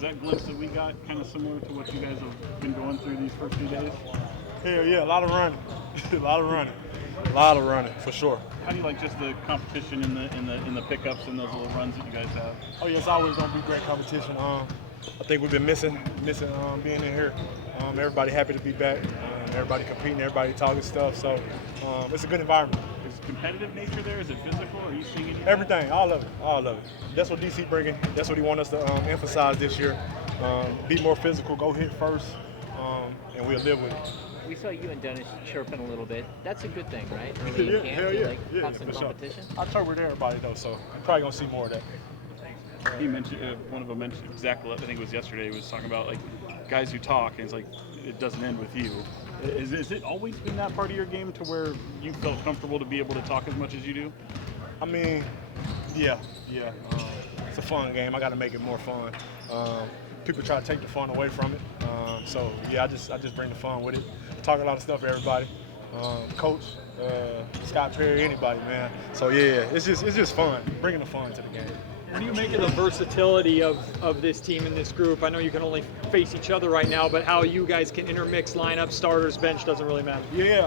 Was that glimpse that we got kind of similar to what you guys have been going through these first few days? Hell yeah, a lot of running, a lot of running for sure. How do you like just the competition in the pickups and those little runs that you guys have? Oh yeah, it's always gonna be great competition. I think we've been missing being in here. Everybody happy to be back. Everybody competing, everybody talking stuff. So it's a good environment. Is competitive nature there? Is it physical? Are you seeing any? Everything, all of it. That's what DC bringing. That's what he wants us to emphasize this year. Be more physical, go hit first, and we'll live with it. We saw you and Dennis chirping a little bit. That's a good thing, right? Early in camp, hell you yeah, have some for competition. Sure. I chirp with everybody though, so you're probably gonna see more of that. He mentioned one of them mentioned exactly. I think it was yesterday. He was talking about like guys who talk, and it's like it doesn't end with you. Is it always been that part of your game to where you felt comfortable to be able to talk as much as you do? I mean, yeah. It's a fun game. I got to make it more fun. People try to take the fun away from it. So yeah, I just bring the fun with it. Talk a lot of stuff to everybody. Coach, Scott Perry, anybody, man. So yeah, it's just fun. Bringing the fun to the game. What do you make of the versatility of this team and this group? I know you can only face each other right now, but how you guys can intermix lineup, starters, bench, doesn't really matter. Yeah,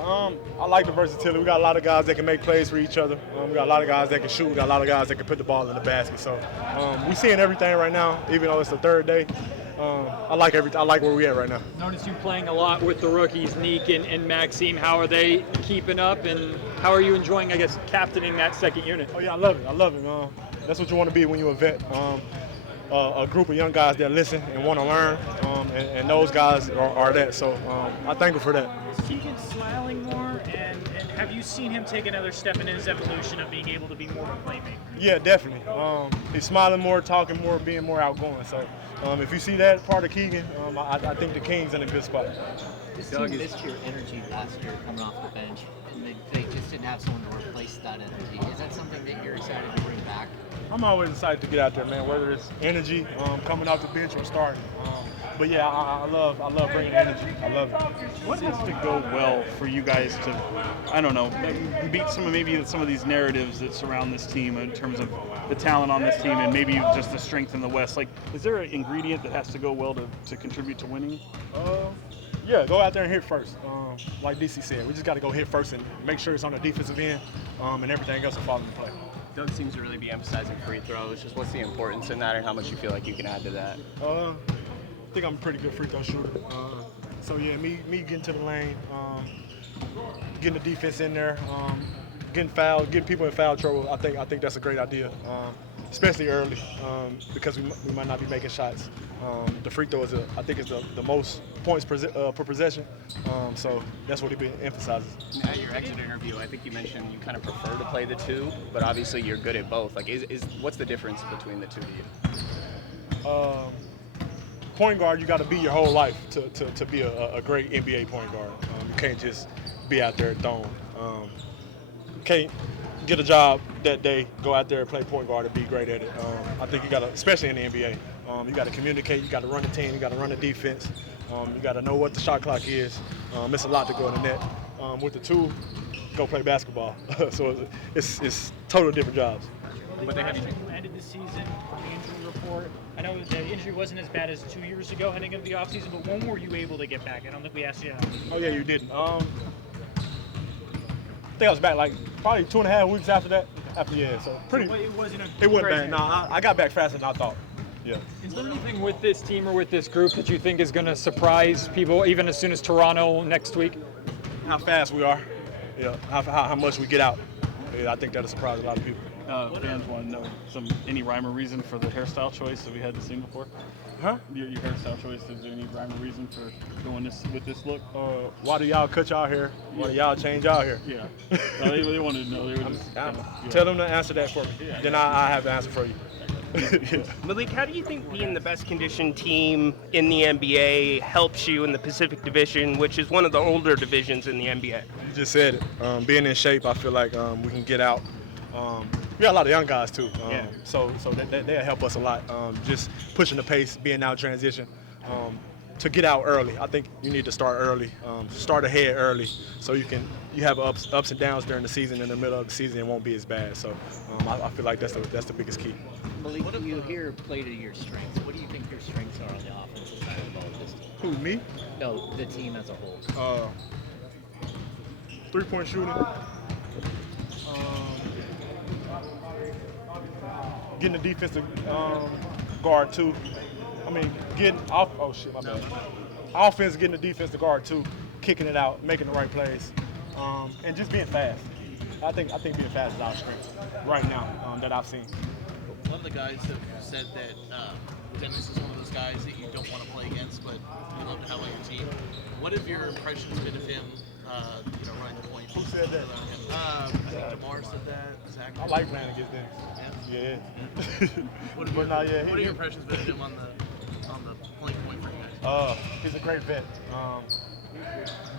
I like the versatility. We got a lot of guys that can make plays for each other. We got a lot of guys that can shoot. We got a lot of guys that can put the ball in the basket. So we're seeing everything right now, even though it's the third day. I like everything. I like where we're at right now. Notice you playing a lot with the rookies, Nique and Maxime. How are they keeping up, and how are you enjoying, I guess, captaining that second unit? Oh yeah, I love it. That's what you want to be when you're a vet. A group of young guys that listen and want to learn, and those guys are that. So I thank you for that. Is Keegan smiling more, and have you seen him take another step in his evolution of being able to be more of a playmaker? Yeah, definitely. He's smiling more, talking more, being more outgoing. So if you see that part of Keegan, I think the King's in a good spot. This team missed your energy last year coming off the bench, and they just didn't have someone to replace that energy. Is that something that you're excited to bring back? I'm always excited to get out there, man, whether it's energy, coming off the bench or starting. But yeah, I love bringing energy. I love it. What has to go well for you guys to, I don't know, beat some of these narratives that surround this team in terms of the talent on this team and maybe just the strength in the West? Like, is there an ingredient that has to go well to contribute to winning? Yeah, go out there and hit first. Like DC said, we just got to go hit first and make sure it's on the defensive end, and everything else will fall into play. Doug seems to really be emphasizing free throws. Just what's the importance in that, and how much you feel like you can add to that? I think I'm a pretty good free throw shooter. So yeah, me getting to the lane, getting the defense in there, getting fouled, getting people in foul trouble. I think that's a great idea, especially early, because we might not be making shots. The free throw is I think it's the most points per possession. So that's what he emphasizes. At your exit interview, I think you mentioned you kind of prefer to play the two, but obviously you're good at both. Like, what's the difference between the two to you? Point guard, you got to be your whole life to be a great NBA point guard. You can't just be out there throwing. You can't get a job that day, go out there and play point guard and be great at it. I think you got to, especially in the NBA, you got to communicate, you got to run the team, you got to run the defense, you got to know what the shot clock is. It's a lot to go in the net. With the two, go play basketball. So it's totally different jobs. But they ended the season from the injury report. I know the injury wasn't as bad as 2 years ago heading into the offseason, but when were you able to get back? I don't think we asked you that. Oh yeah, you didn't. I think I was back like probably 2.5 weeks after that. So pretty. So it wasn't bad. No, I got back faster than I thought. Yeah. Is there anything with this team or with this group that you think is going to surprise people, even as soon as Toronto next week? How fast we are. Yeah. How much we get out. Yeah, I think that'll surprise a lot of people. Fans want to know any rhyme or reason for the hairstyle choice that we hadn't seen before? Huh? Your hairstyle choice, is there any rhyme or reason for going with this look? Why do y'all cut y'all hair? Why do y'all change y'all hair? Yeah. They wanted to know. They were just Tell them to answer that for me. Yeah, then I have the answer for you. Yeah. Malik, how do you think being the best conditioned team in the NBA helps you in the Pacific Division, which is one of the older divisions in the NBA? You just said it. Being in shape, I feel like we can get out. We got a lot of young guys too, so they'll help us a lot. Just pushing the pace, being out transition. To get out early, I think you need to start early, start ahead early, so you can you have ups and downs during the season. In the middle of the season, it won't be as bad. So I feel like that's the biggest key. Malik, you here play to your strengths. What do you think your strengths are on the offensive side of the ball with this team? Who, me? No, the team as a whole. 3-point shooting. Getting the defensive guard too. I mean, getting off. Oh shit, my bad. Offense, getting the defensive guard too, kicking it out, making the right plays, and just being fast. I think being fast is our strength right now that I've seen. One of the guys have said that Dennis is one of those guys that you don't want to play against, but you love to have on your team. What have your impressions been of him? Running the point. Who said that? I think DeMar said that. Zach. I like playing against Dennis. Yeah. Yeah. What are your impressions been of him on the point for you guys? He's a great vet.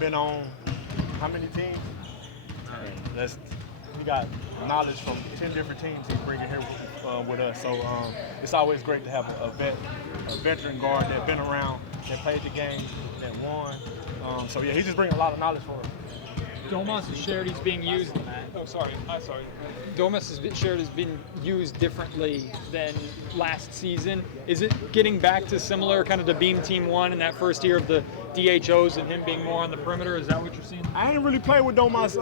Been on how many teams? He got knowledge from 10 different teams he's bringing here with us. So it's always great to have a veteran guard that's been around, that played the game, that won. So yeah, he's just bringing a lot of knowledge for us. Domas is shared as being used. Domas is shared as being used differently than last season. Is it getting back to similar kind of to Beam Team 1 in that first year of the DHOs and him being more on the perimeter? Is that what you're seeing? I ain't really played with Domas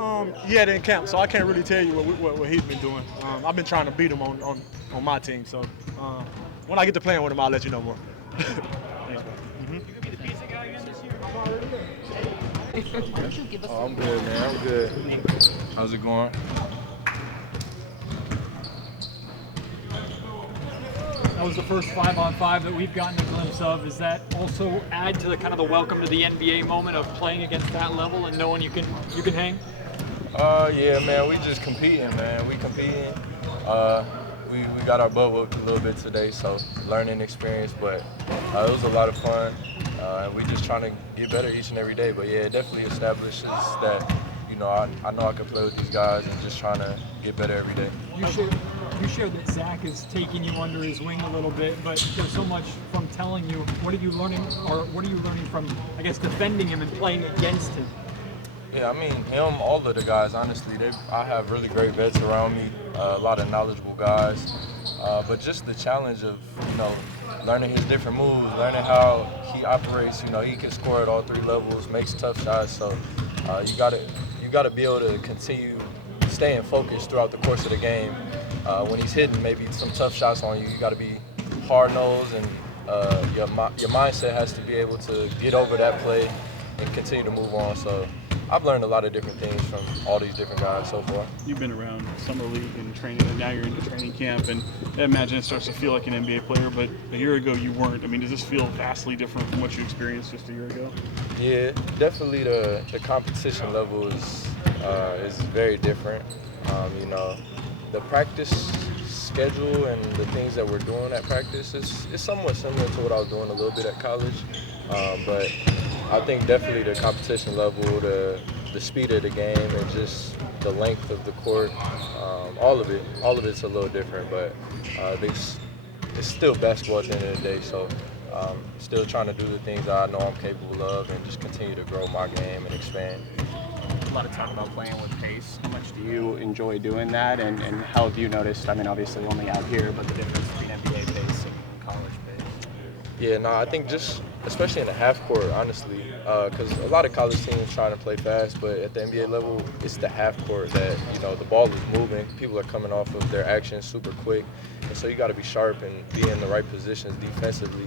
yet in camp, so I can't really tell you what he's been doing. I've been trying to beat him on my team, so when I get to playing with him, I'll let you know more. Thanks, You could be the pizza guy again this year. Oh, I'm good, man. I'm good. How's it going? That was the first 5-on-5 that we've gotten a glimpse of. Does that also add to the kind of the welcome to the NBA moment of playing against that level and knowing you can hang? Yeah, man. We just competing, man. We competing. We got our butt whooped a little bit today, so learning experience, but it was a lot of fun. We just trying to get better each and every day. But yeah, it definitely establishes that, I know I can play with these guys and just trying to get better every day. You shared that Zach is taking you under his wing a little bit, but there's so much from telling you. What are you learning from, I guess, defending him and playing against him? Yeah, I mean, him, all of the guys, honestly, I have really great vets around me, a lot of knowledgeable guys. But just the challenge of, learning his different moves, learning how he operates. He can score at all three levels, makes tough shots. So you gotta be able to continue staying focused throughout the course of the game. When he's hitting maybe some tough shots on you, you gotta be hard-nosed, and your mindset has to be able to get over that play and continue to move on. So I've learned a lot of different things from all these different guys so far. You've been around summer league and training, and now you're into training camp, and I imagine it starts to feel like an NBA player, but a year ago you weren't. I mean, does this feel vastly different from what you experienced just a year ago? Yeah, definitely the competition level is very different. The practice schedule and the things that we're doing at practice is somewhat similar to what I was doing a little bit at college, but I think definitely the competition level, the speed of the game, and just the length of the court, all of it's a little different, but it's still basketball at the end of the day. So still trying to do the things that I know I'm capable of, and just continue to grow my game and expand. A lot of talk about playing with pace. How much do you enjoy doing that, and how have you noticed, I mean, obviously only out here, but the difference between NBA pace and college pace? Yeah, no, I think just, especially in the half court, honestly, because a lot of college teams try to play fast, but at the NBA level, it's the half court that, the ball is moving, people are coming off of their actions super quick, and so you got to be sharp and be in the right positions defensively,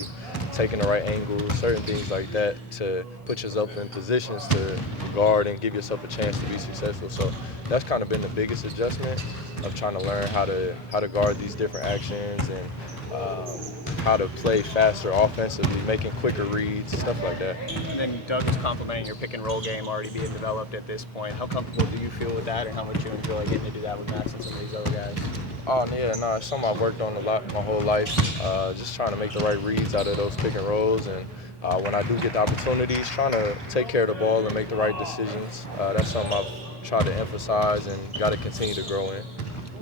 taking the right angles, certain things like that to put yourself in positions to guard and give yourself a chance to be successful. So that's kind of been the biggest adjustment of trying to learn how to guard these different actions, and how to play faster offensively, making quicker reads, stuff like that. And then Doug was complimenting your pick and roll game already being developed at this point. How comfortable do you feel with that, and how much you enjoy getting to do that with Max and some of these other guys? Oh, yeah, no, it's something I've worked on a lot my whole life, just trying to make the right reads out of those pick and rolls, and when I do get the opportunities, trying to take care of the ball and make the right decisions. That's something I've tried to emphasize and got to continue to grow in.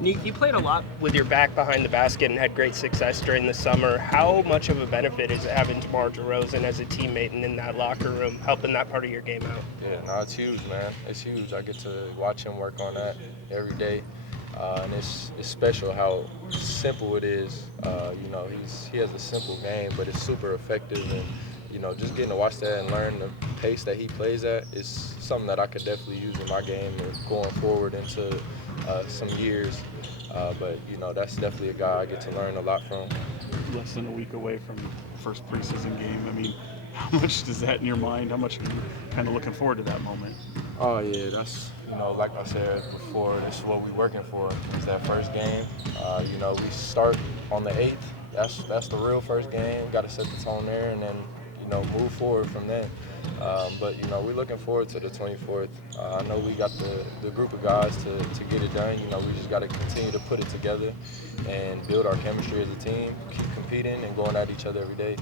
Nique, you played a lot with your back behind the basket and had great success during the summer. How much of a benefit is it having DeMar DeRozan as a teammate and in that locker room, helping that part of your game out? Yeah, no, it's huge, man. It's huge. I get to watch him work on that every day. And it's special how simple it is. He has a simple game, but it's super effective. And, just getting to watch that and learn the pace that he plays at is something that I could definitely use in my game going forward into some years. But that's definitely a guy I get to learn a lot from. Less than a week away from the first preseason game. I mean, how much does that in your mind? How much are you kind of looking forward to that moment? Oh yeah, that's like I said before, this is what we're working for. It's that first game. We start on the 8th. That's the real first game. Got to set the tone there, and then move forward from there. But we're looking forward to the 24th. I know we got the group of guys to get it done. We just got to continue to put it together and build our chemistry as a team, keep competing and going at each other every day.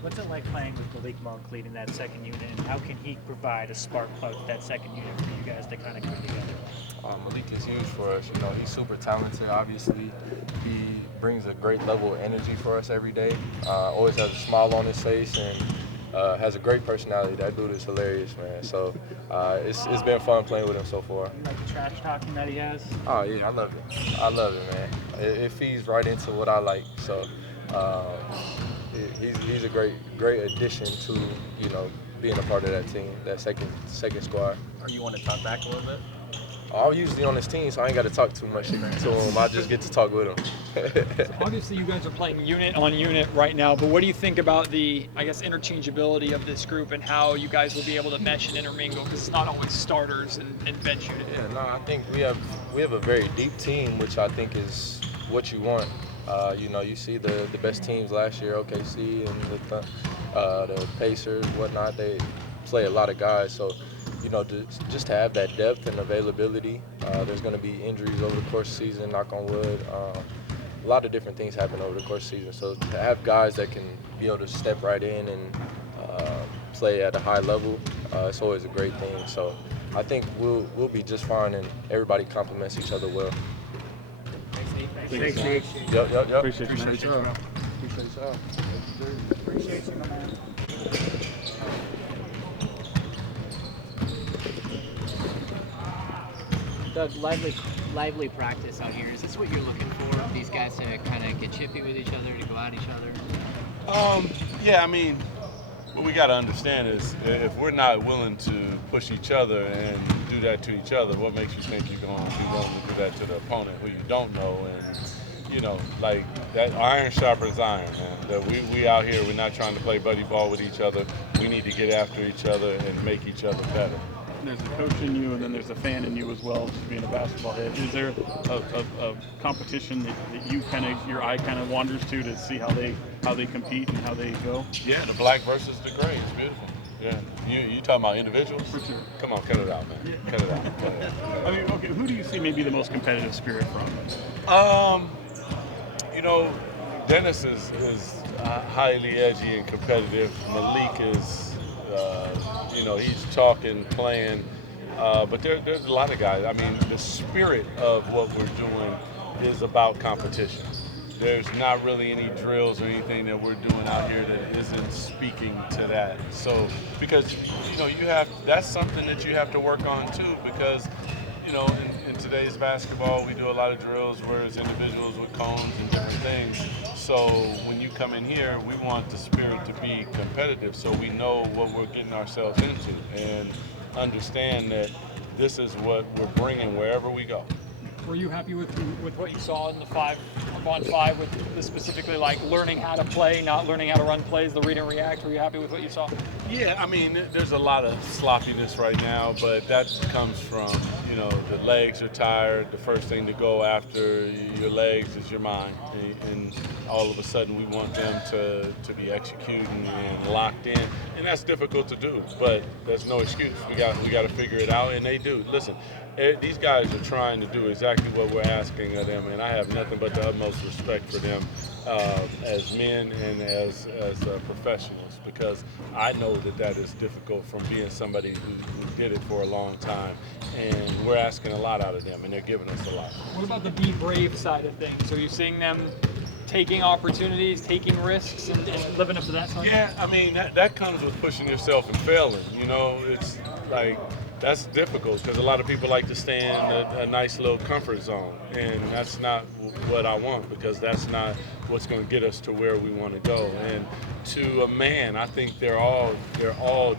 What's it like playing with Malik Monk leading that second unit, and how can he provide a spark plug to that second unit for you guys to kind of come together? Malik is huge for us. He's super talented, obviously. He brings a great level of energy for us every day. Always has a smile on his face and has a great personality. That dude is hilarious, man. So it's been fun playing with him so far. You like the trash talking that he has? Oh, yeah, I love it, man. It feeds right into what I like. So he's a great addition to, being a part of that team, that second squad. Are you want to talk back a little bit? I'm usually on his team, so I ain't got to talk too much to him. I just get to talk with him. So obviously, you guys are playing unit on unit right now, but what do you think about the, interchangeability of this group and how you guys will be able to mesh and intermingle? Because it's not always starters and bench unit. Yeah, no, I think we have a very deep team, which I think is what you want. You see the best teams last year, OKC and the Pacers, whatnot. They play a lot of guys, so. Just to have that depth and availability. There's going to be injuries over the course of the season, knock on wood. A lot of different things happen over the course of the season. So to have guys that can be able to step right in and play at a high level, it's always a great thing. So I think we'll be just fine, and everybody complements each other well. Thanks, Nique. Yep. Appreciate you, man. Appreciate y'all. Appreciate you, my man. Doug, lively practice out here. Is this what you're looking for? These guys to kind of get chippy with each other, to go at each other? Yeah, I mean, what we got to understand is if we're not willing to push each other and do that to each other, what makes you think you're going to be willing to do that to the opponent who you don't know? And, like that iron sharpens iron, man. That we out here, we're not trying to play buddy ball with each other. We need to get after each other and make each other better. There's a coach in you, and then there's a fan in you as well, just being a basketball head. Is there a competition that you your eye kind of wanders to see how they compete and how they go? Yeah, the black versus the gray. It's beautiful. Yeah, you talking about individuals? For sure. Come on, cut it out, man. Yeah. Cut it out. I mean, okay, who do you see maybe the most competitive spirit from? Dennis is highly edgy and competitive. Malik is. He's talking, playing, but there's a lot of guys. I mean, the spirit of what we're doing is about competition. There's not really any drills or anything that we're doing out here that isn't speaking to that. So, because, that's something that you have to work on too, because, in today's basketball, we do a lot of drills where it's individuals with cones and different things. So when you come in here, we want the spirit to be competitive so we know what we're getting ourselves into and understand that this is what we're bringing wherever we go. Were you happy with what you saw in the 5-on-5 with the specifically like learning how to play, not learning how to run plays, the read and react? Were you happy with what you saw? Yeah, I mean, there's a lot of sloppiness right now, but that comes from, the legs are tired. The first thing to go after your legs is your mind. And all of a sudden we want them to be executing and locked in. And that's difficult to do, but there's no excuse. We got to figure it out, and they do. Listen, these guys are trying to do exactly what we're asking of them, and I have nothing but the utmost respect for them as men and as professionals, because I know that is difficult from being somebody who did it for a long time, and we're asking a lot out of them, and they're giving us a lot. What about the be brave side of things? Are you seeing them taking opportunities, taking risks, and living up to that side? Yeah, I mean, that comes with pushing yourself and failing. You know, it's like, that's difficult because a lot of people like to stay in a nice little comfort zone, and that's not what I want, because that's not what's going to get us to where we want to go. And to a man, I think they're all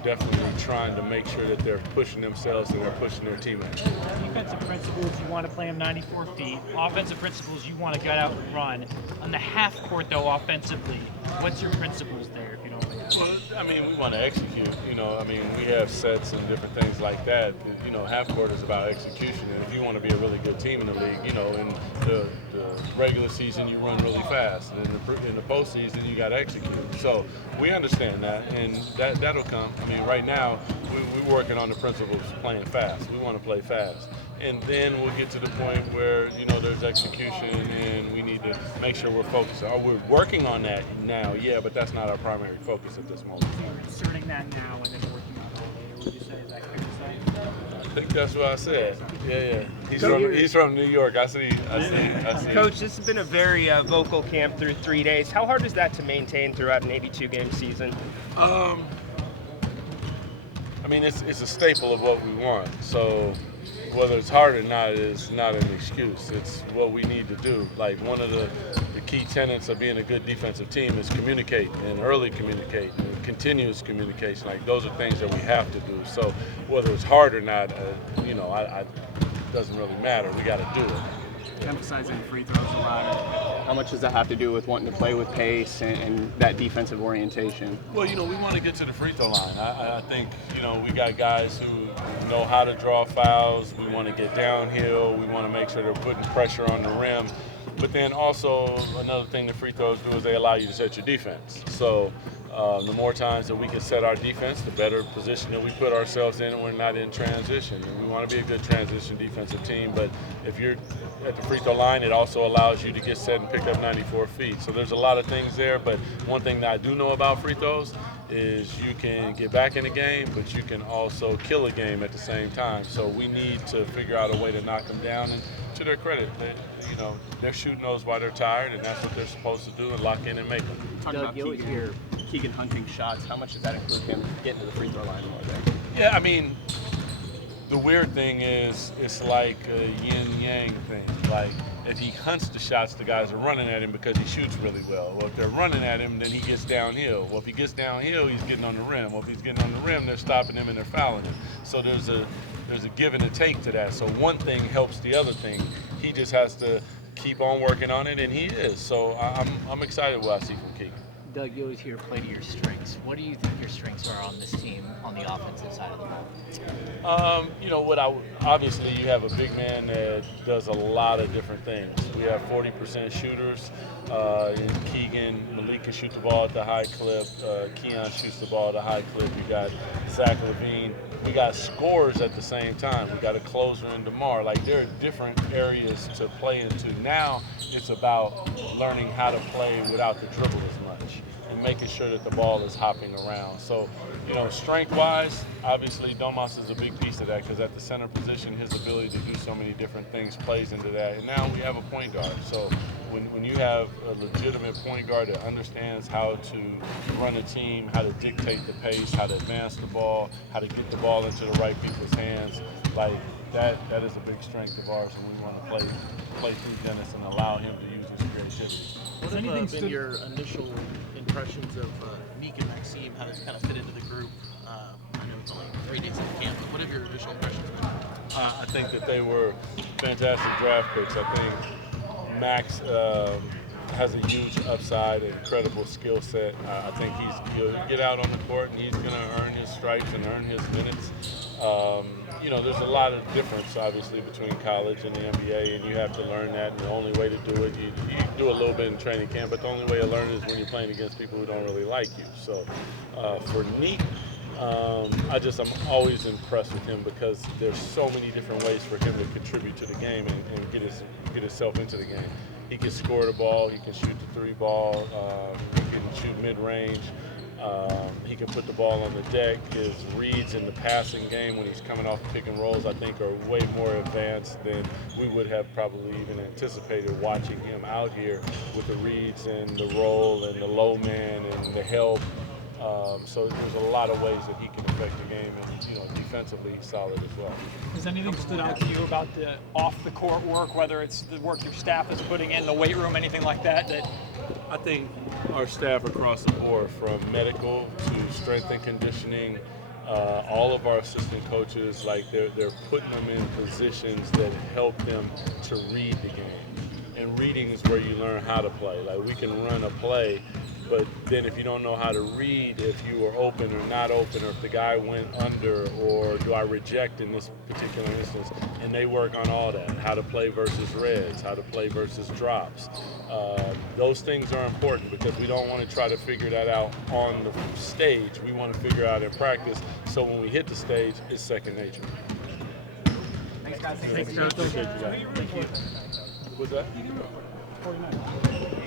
definitely trying to make sure that they're pushing themselves and they're pushing their teammates. Defensive principles, you want to play them 94 feet. Offensive principles, you want to get out and run. On the half court, though, offensively, what's your principles there, if you don't mind? Well, I mean, we want to execute. You know, I mean, we have sets and different things like that. You know, half court is about execution, and if you want to be a really good team in the league, you know, in the regular season you run really fast, and in the postseason you got to execute. So we understand that, and that'll come. I mean, right now we're working on the principles of playing fast. We want to play fast, and then we'll get to the point where, you know, there's execution, and we need to make sure we're focused. We're working on that now, yeah, but that's not our primary focus at this moment. So you're inserting that now and then working on it later, would you say? Is that fair to say? I think that's what I said. Yeah. He's from New York. I see. Coach, this has been a very vocal camp through 3 days. How hard is that to maintain throughout an 82-game season? I mean, it's a staple of what we want. So whether it's hard or not is not an excuse. It's what we need to do. Like, one of the key tenets of being a good defensive team is communicate, and early communicate, and continuous communication. Like, those are things that we have to do. So whether it's hard or not, you know, it doesn't really matter. We got to do it. Emphasizing free throws a lot. How much does that have to do with wanting to play with pace and that defensive orientation? Well, you know, we want to get to the free throw line. I think, you know, we got guys who know how to draw fouls. We want to get downhill. We want to make sure they're putting pressure on the rim. But then also another thing the free throws do is they allow you to set your defense. So the more times that we can set our defense, the better position that we put ourselves in, and we're not in transition. And we want to be a good transition defensive team, but if you're at the free throw line, it also allows you to get set and pick up 94 feet. So there's a lot of things there, but one thing that I do know about free throws is you can get back in the game, but you can also kill a game at the same time. So we need to figure out a way to knock them down. And to their credit, you know, they're shooting those while they're tired, and that's what they're supposed to do, and lock in and make them. Talking about Keegan hunting shots, how much does that include him getting to the free throw line more there? Yeah, I mean, the weird thing is it's like a yin-yang thing. Like, if he hunts the shots, the guys are running at him because he shoots really well. Well, if they're running at him, then he gets downhill. Well, if he gets downhill, he's getting on the rim. Well, if he's getting on the rim, they're stopping him and they're fouling him. So there's a give and a take to that. So one thing helps the other thing. He just has to keep on working on it, and he is. So I'm excited what I see from Keegan. Doug, you always hear play to your strengths. What do you think your strengths are on this team on the offensive side of the ball? You know, obviously you have a big man that does a lot of different things. We have 40% shooters. In Keegan, Malik can shoot the ball at the high clip. Keon shoots the ball at a high clip. You got Zach LaVine. We got scorers at the same time. We got a closer in DeMar. Like, there are different areas to play into. Now it's about learning how to play without the dribble as much and making sure that the ball is hopping around. So, you know, strength-wise, obviously Domas is a big piece of that, because at the center position, his ability to do so many different things plays into that. And now we have a point guard. So when you have a legitimate point guard that understands how to run a team, how to dictate the pace, how to advance the ball, how to get the ball into the right people's hands, like that is a big strength of ours, and we want to play through Dennis and allow him to use his creativity. What have been your initial impressions of Nique and Maxime, how they kind of fit into the group? I know it's only 3 days in camp, but what have your initial impressions been? I think that they were fantastic draft picks. I think Max has a huge upside, an incredible skill set. I think he'll get out on the court and he's going to earn his stripes and earn his minutes. You know, there's a lot of difference, obviously, between college and the NBA, and you have to learn that. And the only way to do it, you do a little bit in training camp, but the only way to learn is when you're playing against people who don't really like you. So for Nique, I'm always impressed with him because there's so many different ways for him to contribute to the game and get himself into the game. He can score the ball, he can shoot the three ball, he can shoot mid-range, he can put the ball on the deck. His reads in the passing game when he's coming off pick and rolls, I think, are way more advanced than we would have probably even anticipated watching him out here with the reads and the roll and the low man and the help. So there's a lot of ways that he can affect the game, and defensively he's solid as well. Has anything stood out to you about the off-the-court work, whether it's the work your staff is putting in the weight room, anything like that? I think our staff across the board, from medical to strength and conditioning, all of our assistant coaches, like they're putting them in positions that help them to read the game. And reading is where you learn how to play. Like, we can run a play, but then if you don't know how to read, if you are open or not open, or if the guy went under, or do I reject in this particular instance, and they work on all that, how to play versus reds, how to play versus drops. Those things are important because we don't want to try to figure that out on the stage. We want to figure out in practice, so when we hit the stage, it's second nature. Thanks, guys. Appreciate you guys. Thank you. What's that? 49.